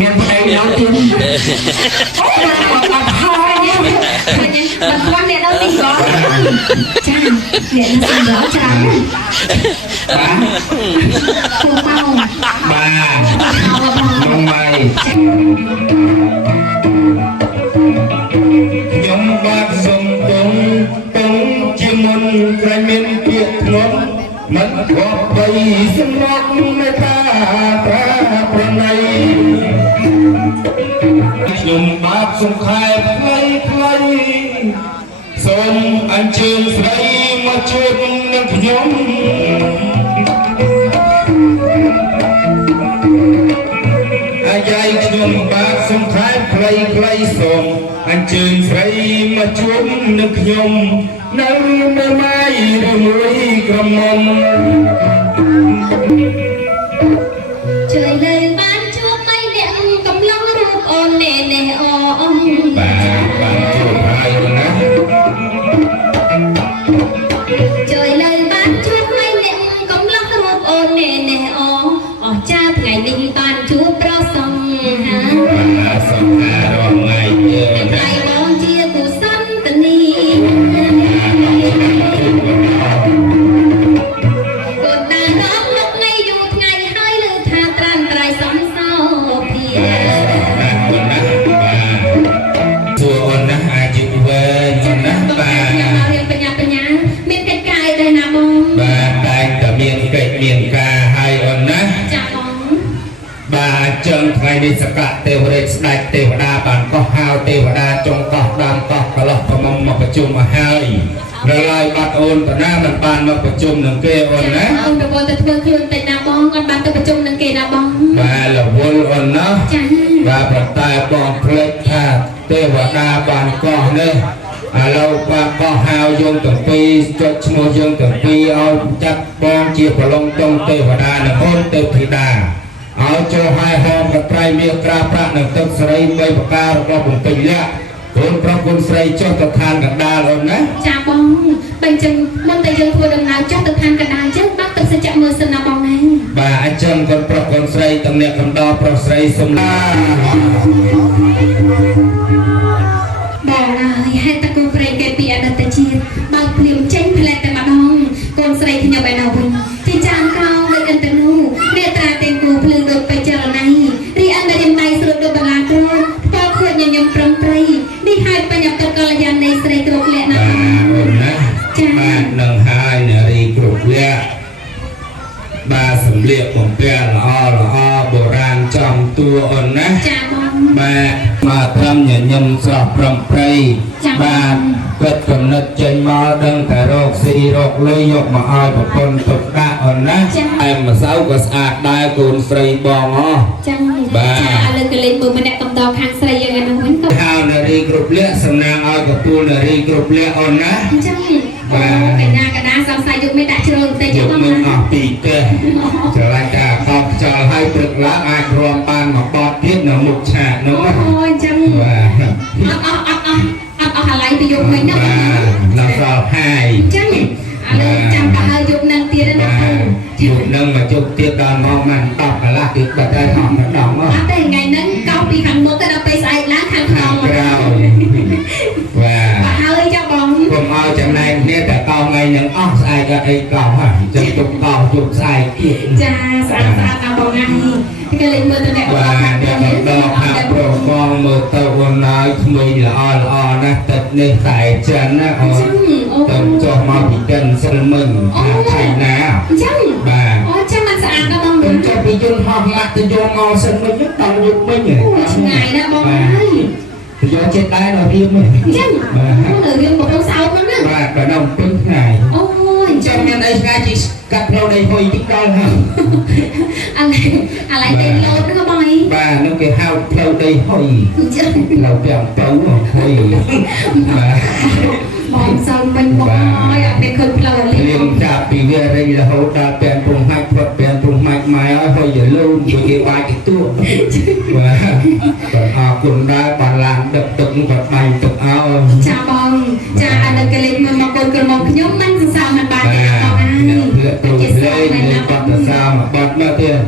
មានប្តីដល់ទៀតបាត់ហើយមិនគាត់អ្នកដល់ទីកោចាអ្នកនឹងសម្រាប់ច្រើនបាទពូម៉ៅបាទនំបាយខ្ញុំបាទសុំទុំជាមុនក្រែងមានពាក្យធ្ងន់មិនខកបីសម្រាប់មេត្តាប្រាប្រណីខ្ញុំបាទសុំខែផ្លៃសូមអញ្ជើញស្រីមកជួបនឹងខ្ញុំអាយ៉ៃខ្ញុំបាទសុំខែផ្លៃសូមអញ្ជើញស្រីមកជួបនឹងខ្ញុំនៅនៅម៉ៃឬមួយក្រុមមុំជួយលើបានជួបmấyអ្នកកំឡុងរូបអូននេះអូនបាទជួបហើយណាជួយលើបានជួបmấyអ្នកកំឡុងរូបអូននេះអូអស់ចាថ្ងៃនេះបានជួបប្រសងហាបាទសុំការរងថ្ងៃថ្ងៃបងជាគូសន្តានីកូនតារកលោកនៃយូរថ្ងៃហើយលើថាត្រាំត្រៃសំសោភាបាទអូនណាបាទសួរអូនណាអាយុវែងអូនណាបាទខ្ញុំមករៀនបញ្ញាមានកិច្ចការអីដែរណាបងបាទតែតែមានកិច្ចមានការឲ្យអូនណាចាបងបាទចឹងថ្ងៃនេះសកៈទេវរាជស្ដេចទេវតាបានកោះហៅទេវតាចុងកោះដើមកោះកន្លោះប្រមុំមកប្រជុំមកហើយរឡាយបាត់អូនតាណាមិនបានមកប្រជុំនឹងគេអូនណាអូនប្រពន្ធទៅធ្វើខ្លួនតិចណាបងគាត់បានទៅប្រជុំនឹងគេណាបងបាទរវល់អូនណាចាបាទប្រតែបងភ្លេចថាទេវតាបានកោះនេះឥឡូវបាទកោះហៅយើងទាំងពីរចុចឈ្មោះយើងទាំងពីរឲ្យចាត់បងជាប្រឡងតុងទេវតានិងអូនទេពធីតាឲ្យចូលហើយហោមកត្រៃមាសក្រាប្រាក់និងទឹកស្រី3ប្រការរបស់បំពេញលក្ខកូនប្រុសកូនស្រីចុះទៅខាងកណ្ដាលអូនណាចាបងបើអញ្ចឹងមុនតែយើងធ្វើដំណើរចុះទៅខាងកណ្ដាលអញ្ចឹងបាត់ទឹកសច្ចៈមើលសិនណាបងណាបាទអញ្ចឹងកូនប្រុសកូនស្រីទាំងអ្នកកំដរប្រុសស្រីសុំឡាបងហើយហេតុតែគូព្រៃគេពីអតីតជាតិបើភ្លាមចេញផ្លែតែម្ដងកូនស្រីខ្ញុំឯណោះវិញជាចានកោដូចអន្តនូអ្នកត្រាទាំងគូភ្លឺដូចបច្ចរណៃរីអន្តរិមដៃស្រួតដូចបលាគ្រូតខួចញញឹមប្រំប្រៃនេះហើយបញ្ញត្តិកល្យាននៃស្រីគ្រប់លក្ខណៈបាទអូនណាបាទនឹងហើយនារីគ្រប់លក្ខបាទសម្លៀកបំពាក់ល្អបុរាណចំតួអូនណាចាបងបាទមកត្រឹមញញឹមស្រស់ប្រំប្រៃបាទគាត់កំណត់ចេញមកដឹងតែរកស៊ីរកលុយយកមកឲ្យប្រពន្ធទុកដាក់អូនណាតែម្សៅក៏ស្អាតដែរកូនស្រីបងហ៎ចាបាទឥឡូវក៏លេងមើលម្នាក់កំដរខាងស្រីយើងឯនោះវិញទៅហៅនារីគ្រប់លក្ខសំណាងឲ្យកពូលនារីគ្រប់លក្ខអូនណាចាបាទកញ្ញាកដាសង្ស័យយកមិនដាក់ជ្រុលបន្តិចយកមិនអស់ពីទេច្រឡាញ់តែអកខ្យល់ឲ្យព្រឹកឡើងអាចរួមបានមកបត់ទៀតនៅមុខឆាកនោះអូអញ្ចឹងអត់អាឡៃទៅយកមិញណាបាទដល់ដល់ហើយអញ្ចឹងឥឡូវចាំទៅហើយយកនឹងទៀតណាយកនឹងមកជប់ទៀតដល់មកមិន10កន្លះទៀតបាត់ហើយអស់ម្ដងអត់ទេថ្ងៃហ្នឹងកោពីខាងមុខទៅដល់ពេលស្អែកឡើងខាងក្នុងក្រៅបាទហើយចាំបងកុំឲ្យចំណែកគ្នាតែកោថ្ងៃហ្នឹងអស់ស្អែកក៏អីកោហើយអញ្ចឹងជប់កោជប់ស្អែកទៀតចាស្អាតណាបងណាគេលេងមើលទៅអ្នកបាទអ្នកដល់ហាក់ប្របងមើលទៅអូនហើយក្មេងល្អណាស់ទឹកនេះតែចិនណាអូនទៅចុះមកពីកិនសិលមិញថាឆៃណាអញ្ចឹងបាទអូចាំមិនស្អាតណាបងទៅចុះពីយន្តហោះម៉ាក់ទៅយកមកសិនមិញដល់យុគមិញឆ្ងាយណាបងហើយទៅយកចិត្តដែរដល់រៀបមិញអញ្ចឹងនៅរៀបមកក្នុងសោតហ្នឹងណាបាទបើដល់ពេញថ្ងៃអូអញ្ចឹងមានអីឆ្ងាយជីកាត់ផ្លូវដីហុយទីដល់ហើយអាឡៃដីលោតហ្នឹងបងអីបាទនោះគេហៅផ្លូវដីហុយអញ្ចឹងផ្លូវពាំងទៅហុយបាទបងសុំមិញបងអើយអត់មានឃើញផ្លូវលេងចាប់ពីវារីរហូតដល់ពាំងពុំហាច់ផុតពាំងពុំហាច់ម៉ែឲ្យហុយយលូនគេវាយគេទួបាទអរគុណដែរបានឡានដឹកទឹកគាត់បាញ់ទឹកឲ្យចាបងចាអានេះគេលេងមើលមកកូនក្រមុំខ្ញុំមិនសរសើរមិនបានទេបងអើយជាលេងគាត់សរសើរមកបាត់មកទៀត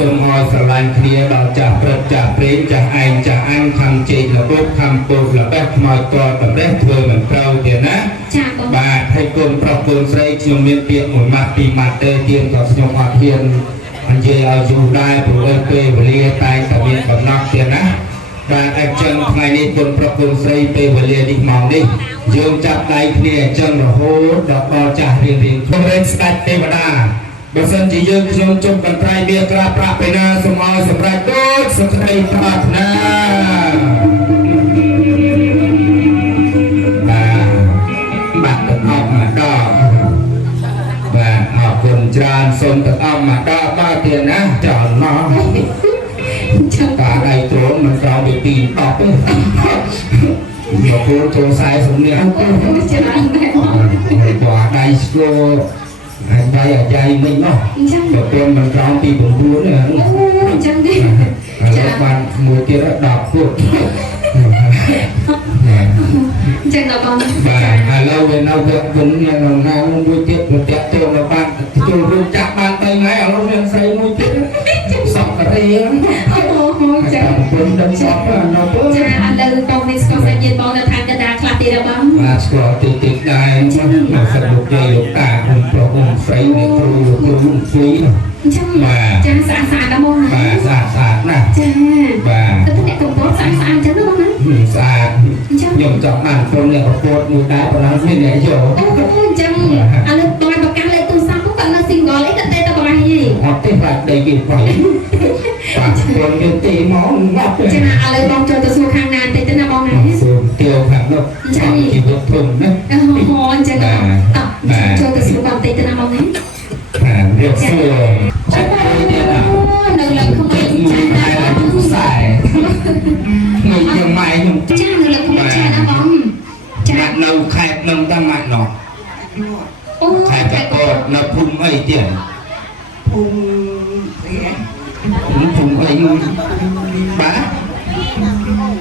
សូមឲ្យស្រឡាញ់គ្នាដល់ចាស់ព្រឹកចាស់ព្រេងចាស់ឯងចាស់អញខំជែកល្បុកខំពោលល្បេះខ្មោចតតម្រេះធ្វើមិនត្រូវទៀតណា ចាបង បាទហើយកូនប្រុសកូនស្រីខ្ញុំមានពាក្យមួយម៉ាត់ពីរម៉ាត់ទេទៀងក៏ខ្ញុំអត់ហ៊ាននិយាយឲ្យយូរដែរព្រោះពេលវេលាតែងតែមានកំណត់ទៀតណាបាទអញ្ចឹងថ្ងៃនេះកូនប្រុសកូនស្រីពេលវេលានេះម៉ោងនេះយើងចាប់ដៃគ្នាអញ្ចឹងរហូតដល់ចាស់រៀងខ្ញុំរែងស្ដេចទេវតាបើសិនជាយើងខ្ញុំជុំកន្ត្រៃវាក្រាបប្រាក់ពេលណាសូមឲ្យសម្រេចដូចសេចក្តីប្រាថ្នាបាទទាំងអស់មកដល់បាទអរគុណច្រើនសូមទាំងអស់មកដល់បាទទៀតណាច្រើនណាស់ចាំតាដៃទ្រង់មិនក្រោមពីទី10ទេយកគោលចូល40នាក់ច្រើនដែរ បាទដៃស្គរហើយដៃអាយ៉ៃមិញនោះ ចឹង ប្រពន្ធមិនក្រោមពី9ទេ អូចឹងទេ ចាបានមួយទៀត10ពុត ចឹងដល់បង បាទឥឡូវវានៅវគ្គវិញនៅណាមួយទៀតប្រតិទិននៅបានចូលរួមចាក់បាន3ថ្ងៃឥឡូវមានស្រីមួយទៀតសក់ករៀង អូចឹង ប្រពន្ធដឹងសក់នៅពើ ចាឥឡូវបងនេះស្គាល់សាច់ញាតិបងនៅខាងកណ្ដាលខ្លះទៀតបង បាទស្គាល់តិចតិចដែរមកសិនលោកយាយលោកតាខ្ញុំប្រុសខ្ញុំស្រីអ្នកគ្រូលោកគ្រូស្រី ចឹងចាស្អាតស្អាតណាស់បងណា បាទស្អាតស្អាតណាស់ ចា បាទ ទៅអ្នកកំពតស្អាតស្អាតចឹងណាបងណា ស្អាត ចឹង ខ្ញុំចង់បានក្រុមអ្នកប្រកួតមួយដែរប៉ុន្តែមានអ្នកយក អូចឹងឥឡូវបងប្រកាន់លេខទូរស័ព្ទគាត់នៅ single អីទៅតែបងឯង អត់ទេបាទដីគេໄວបាទខ្លួនមានទីមកងាប់ ចាឥឡូវបងចូលទៅសួរខាងណាតិចទៅណាបងណា សួរទៀវខាងនោះជីវិតធំណា អូចឹងតោះចូលទៅសួរបងតិចទៅណាបងណា បាទរៀបសួរចាក់ទៀតណា នៅលើក្មេងចា តែខ្សែខ្ញុំយ៉ាងម៉ែខ្ញុំ ចានៅលើក្មេងចាណាបងចា ម៉ាក់នៅខេត្តនឹងតាម៉ាក់នោះ អូ ខេត្តកោតនៅភូមិអីទៀត ភូមិ ភូមិអីមួយបាទ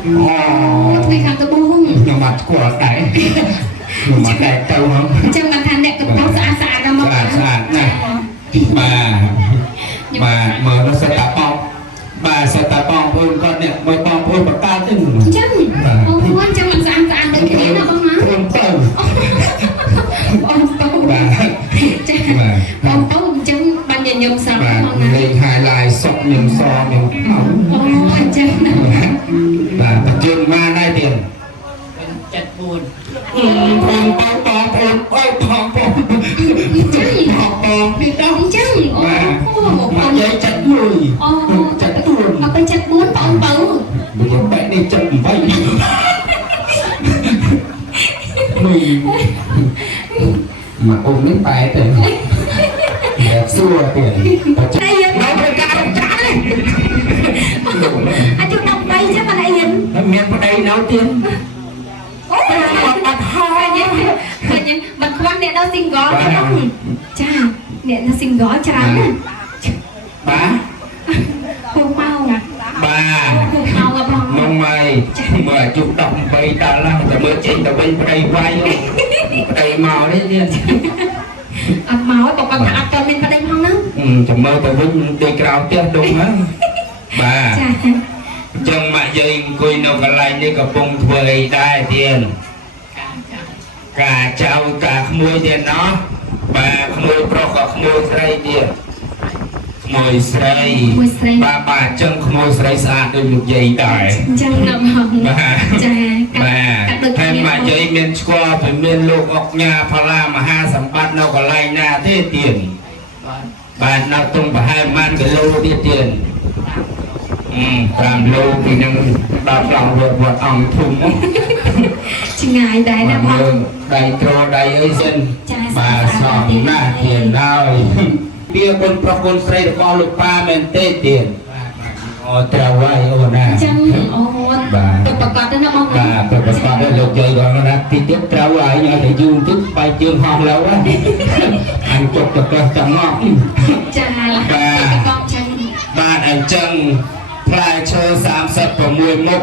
អូ ថ្ងៃខាងត្បូង ខ្ញុំអត់ស្គាល់ដែរខ្ញុំអត់ដែរទៅហ្នឹង ចឹងបានថាអ្នកកំពតស្អាតស្អាតណាស់មក ស្អាតស្អាតណាស់បាទមើលទៅសិតតាបងបាទសិតតាបងប្អូនគាត់អ្នកមួយបងប្អូនបកាទៅ ចឹងអូចឹងមិនស្អាតស្អាតដូចគ្នាណាបងណា ប្អូនទៅ បងទៅ បាទ ចា បាទ បងទៅចឹងបានញញឹមស្រាប់ បាទ បងណា លេខហាយឡាយសុកខ្ញុំសខ្ញុំខ្មៅ អូចឹងណា បាទបញ្ជូនមកដែរទៀត 74 បងប្អូនអើយបងប្អូន ចឹង បងពីដល់ ចឹងអូ មកយាយចិត្តមួយ អូ ចិត្តទួន អត់ទៅចិត្ត4បងទៅ បើបែកនេះចិត្ត8មកអូននេះបែកទៅតែសួរទៀតបច្ចេកនៅប្រកាសចាស់ អាចទៅដល់3ចឹងបានអីហ្នឹង មានប្តីនៅទៀត អូអត់ហើយឃើញមិនខ្វះអ្នកនៅ single ទេបងចាអ្នកនៅ single ច្រើនណាស់ បាទ ហូបម៉ោង បាទ ហូបម៉ោងបង មកមកមើលអាយុ18ដល់ឡើងតែមើលចេញទៅវិញប្តីវាយប្តីមកនេះទៀត អត់មកបងថាអត់ទៅមានប្តីផងណា ចាំមើលទៅវិញដូចក្រៅផ្ទះដុំហ្នឹងបាទ ចា ចឹងម៉ាក់យាយអង្គុយនៅកន្លែងនេះកំពុងធ្វើអីដែរទៀតការចៅការក្មួយទៀតណោះបាទក្មួយប្រុសក៏ក្មួយស្រីទៀតក្មួយស្រី មួយស្រី បាទបាទចឹងក្មួយស្រីស្អាតដូចលោកយាយដែរ អញ្ចឹងណាបង បាទ ចា បាទហើយម៉ាក់យាយមានស្គាល់ពីមានលោកអុកញ៉ាផល្លាមហាសម្បត្តិនៅកន្លែងណាទេទៀតបាទនៅត្រង់ប្រហែលប៉ុន្មានគីឡូទៀតទៀត5 ឡូពីនឹងដល់ខ្លងវត្តអង្គធំ ឆ្ងាយដែរណាបង ដៃត្រដៃអីសិនបាទសំណាស់ទៀតហើយវាគុណប្រុសគុណស្រីរបស់លោកប៉ាមែនទេទៀតអូត្រូវហើយអូនណា អញ្ចឹងអូទៅប្រកាសទៅណាបង បាទប្រកាសដល់លោកយាយគាត់ណាទីទៀតត្រូវហើយញ៉ាំតែយូរតិចបាយជើងហោះឡូវអញជប់ទៅប្រចាំងប់ ចាបាទកងចឹង បាទអញ្ចឹងផ្លែឈើ36មុខ